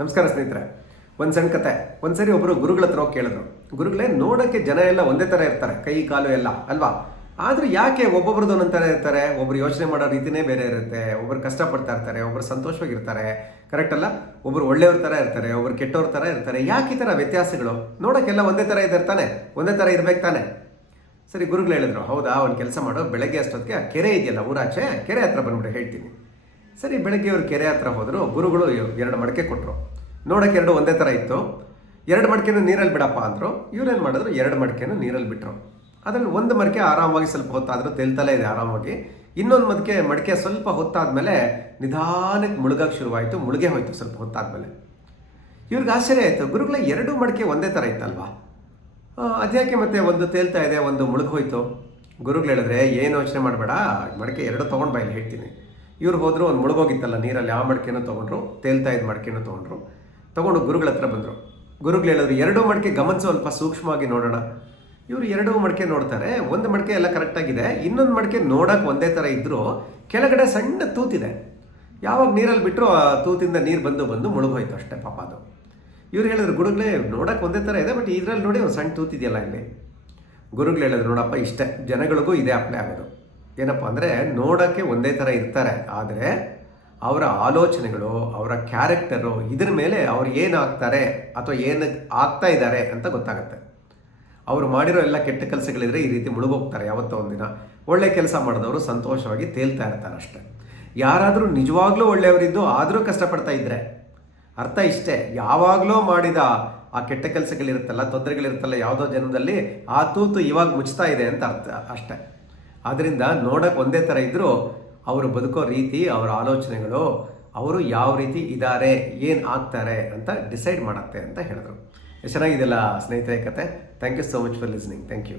ನಮಸ್ಕಾರ ಸ್ನೇಹಿತರೆ, ಒಂದು ಸಣ್ಣ ಕತೆ ಒಂದ್ಸರಿ ಒಬ್ಬರು ಗುರುಗಳ ಹತ್ರ ಹೋಗಿ ಕೇಳಿದ್ರು. ಗುರುಗಳೇ ನೋಡೋಕ್ಕೆ ಜನ ಎಲ್ಲ ಒಂದೇ ಥರ ಇರ್ತಾರೆ, ಕೈ, ಕಾಲು ಎಲ್ಲ, ಅಲ್ವಾ? ಆದ್ರೆ ಯಾಕೆ ಒಬ್ಬೊಬ್ರದ್ದು ಒಂದೊಂದು ಥರ ಇರ್ತಾರೆ? ಒಬ್ರು ಯೋಚನೆ ಮಾಡೋ ರೀತಿನೇ ಬೇರೆ ಇರುತ್ತೆ. ಒಬ್ರು ಕಷ್ಟಪಡ್ತಾ ಇರ್ತಾರೆ, ಒಬ್ರು ಸಂತೋಷವಾಗಿರ್ತಾರೆ. ಕರೆಕ್ಟ್ ಅಲ್ಲ? ಒಬ್ರು ಒಳ್ಳೆಯವ್ರ ಥರ ಇರ್ತಾರೆ, ಒಬ್ರು ಕೆಟ್ಟವ್ರ ಥರ ಇರ್ತಾರೆ. ಯಾಕೆ ಈ ಥರ ವ್ಯತ್ಯಾಸಗಳು? ನೋಡೋಕ್ಕೆಲ್ಲ ಒಂದೇ ಥರ ಇದ್ದಾರೆ ತಾನೆ? ಒಂದೇ ಥರ ಇರ್ಬೇಕು ತಾನೆ? ಸರಿ, ಗುರುಗಳು ಹೇಳಿದ್ರು, ಹೌದಾ, ಒಂದು ಕೆಲಸ ಮಾಡೋ, ಬೆಳಗ್ಗೆ ಅಷ್ಟೊತ್ತಿಗೆ ಆ ಕೆರೆ ಇದೆಯಲ್ಲ, ಊರಾಚೆ, ಕೆರೆ ಹತ್ರ ಬಂದ್ಬಿಟ್ಟು ಹೇಳ್ತೀನಿ. ಸರಿ ಬೆಳಗ್ಗೆ ಇವರು ಕೆರೆ ಹತ್ರ ಹೋದರು, ಗುರುಗಳು ಎರಡು ಮಡಕೆ ಕೊಟ್ಟರು ನೋಡೋಕೆ ಎರಡು ಒಂದೇ ಥರ ಇತ್ತು. ಎರಡು ಮಡಿಕೆನೂ ನೀರಲ್ಲಿ ಬಿಡಪ್ಪ ಅಂದರು. ಇವ್ರೇನು ಮಾಡಿದ್ರು? ಎರಡು ಮಡಿಕೆನೂ ನೀರಲ್ಲಿ ಬಿಟ್ಟರು ಅದರಲ್ಲಿ ಒಂದು ಮಡಕೆ ಆರಾಮಾಗಿ ಸ್ವಲ್ಪ ಹೊತ್ತಾದರೂ ತೆಲ್ತಲೇ ಇದೆ ಆರಾಮಾಗಿ. ಇನ್ನೊಂದು ಮದಕ್ಕೆ ಮಡಕೆ ಸ್ವಲ್ಪ ಹೊತ್ತಾದಮೇಲೆ ನಿಧಾನಕ್ಕೆ ಮುಳುಗಕ್ಕೆ ಶುರುವಾಯಿತು, ಮುಳುಗೆ ಹೋಯ್ತು ಸ್ವಲ್ಪ ಹೊತ್ತಾದಮೇಲೆ. ಇವ್ರಿಗೆ ಆಶ್ಚರ್ಯ ಆಯಿತು, ಗುರುಗಳ, ಎರಡು ಮಡಕೆ ಒಂದೇ ಥರ ಇತ್ತಲ್ವಾ? ಅದ್ಯಾಕೆ ಮತ್ತೆ ಒಂದು ತೇಲ್ತಾ ಇದೆ, ಒಂದು ಮುಳುಗೋಯ್ತು ಗುರುಗಳು ಹೇಳಿದ್ರೆ, ಏನು ಯೋಚನೆ ಮಾಡಬೇಡ, ಮಡಕೆ ಎರಡು ತೊಗೊಂಡು ಬಾಯಲ್ಲಿ ಹೇಳ್ತೀನಿ. ಇವ್ರು ಹೋದ್ರು ಒಂದು ಮುಳುಗೋಗಿತ್ತಲ್ಲ, ನೀರಲ್ಲಿ ಆ ಮಡಿಕೆನೂ ತೊಗೊಂಡ್ರು, ತೇಲ್ತಾ ಇದ್ದ ಮಡಿಕೆನೂ ತೊಗೊಂಡ್ರು. ತೊಗೊಂಡು ಗುರುಗಳ ಹತ್ರ ಬಂದರು. ಗುರುಗಳು ಹೇಳಿದ್ರು, ಎರಡೂ ಮಡಿಕೆ ಗಮನಿಸಿ ಸ್ವಲ್ಪ ಸೂಕ್ಷ್ಮವಾಗಿ ನೋಡೋಣ. ಇವರು ಎರಡೂ ಮಡಿಕೆ ನೋಡ್ತಾರೆ, ಒಂದು ಮಡಿಕೆ ಎಲ್ಲ ಕರೆಕ್ಟಾಗಿದೆ ಇನ್ನೊಂದು ಮಡಿಕೆ ನೋಡೋಕೆ ಒಂದೇ ಥರ ಇದ್ದರೂ ಕೆಳಗಡೆ ಸಣ್ಣ ತೂತಿದೆ. ಯಾವಾಗ ನೀರಲ್ಲಿ ಬಿಟ್ಟರು ಆ ತೂತಿಂದ ನೀರು ಬಂದು ಬಂದು ಮುಳುಗೋಯ್ತು ಅಷ್ಟೇ ಪಾಪ ಅದು. ಇವ್ರು ಹೇಳಿದ್ರು, ಗುರುಗಳೇ, ನೋಡೋಕೆ ಒಂದೇ ಥರ ಇದೆ, ಬಟ್ ಇದರಲ್ಲಿ ನೋಡಿ ಒಂದು ಸಣ್ಣ ತೂತಿದೆಯಲ್ಲ ಇಲ್ಲಿ. ಗುರುಗಳು ಹೇಳಿದ್ರು, ನೋಡಪ್ಪ, ಇಷ್ಟೇ, ಜನಗಳಿಗೂ ಇದೇ ಅಪ್ಲೈ ಆಗೋದು. ಏನಪ್ಪ ಅಂದರೆ ನೋಡೋಕ್ಕೆ ಒಂದೇ ಥರ ಇರ್ತಾರೆ. ಆದರೆ ಅವರ ಆಲೋಚನೆಗಳು, ಅವರ ಕ್ಯಾರೆಕ್ಟರು ಇದ್ರ ಮೇಲೆ ಅವ್ರು ಏನು ಆಗ್ತಾರೆ ಅಥವಾ ಏನು ಆಗ್ತಾ ಇದ್ದಾರೆ ಅಂತ ಗೊತ್ತಾಗುತ್ತೆ. ಅವರು ಮಾಡಿರೋ ಎಲ್ಲ ಕೆಟ್ಟ ಕೆಲಸಗಳಿದ್ರೆ ಈ ರೀತಿ ಮುಳುಗೋಗ್ತಾರೆ ಯಾವತ್ತೋ ಒಂದಿನ. ಒಳ್ಳೆ ಕೆಲಸ ಮಾಡಿದವರು ಸಂತೋಷವಾಗಿ ತೇಲ್ತಾ ಇರ್ತಾರೆ ಅಷ್ಟೆ. ಯಾರಾದರೂ ನಿಜವಾಗ್ಲೂ ಒಳ್ಳೆಯವರಿದ್ದು ಆದರೂ ಕಷ್ಟಪಡ್ತಾ ಇದ್ರೆ ಅರ್ಥ ಇಷ್ಟೇ. ಯಾವಾಗಲೂ ಮಾಡಿದ ಆ ಕೆಟ್ಟ ಕೆಲಸಗಳಿರುತ್ತಲ್ಲ, ತೊಂದರೆಗಳಿರುತ್ತಲ್ಲ, ಯಾವುದೋ ಜನ್ಮದಲ್ಲಿ ಆ ತೂತು ಇವಾಗ ಮುಚ್ತಾ ಇದೆ ಅಂತ ಅರ್ಥ ಅಷ್ಟೇ. ಆದ್ದರಿಂದ ನೋಡಕ್ಕೆ ಒಂದೇ ಥರ ಇದ್ದರೂ ಅವರು ಬದುಕೋ ರೀತಿ, ಅವರ ಆಲೋಚನೆಗಳು, ಅವರು ಯಾವ ರೀತಿ ಇದ್ದಾರೆ ಏನು ಆಗ್ತಾರೆ ಅಂತ ಡಿಸೈಡ್ ಮಾಡುತ್ತೆ ಅಂತ ಹೇಳಿದ್ರು. ಚೆನ್ನಾಗಿದೆಲ್ಲ ಸ್ನೇಹಿತರೆ ಕತೆ. Thank you so much for listening thank you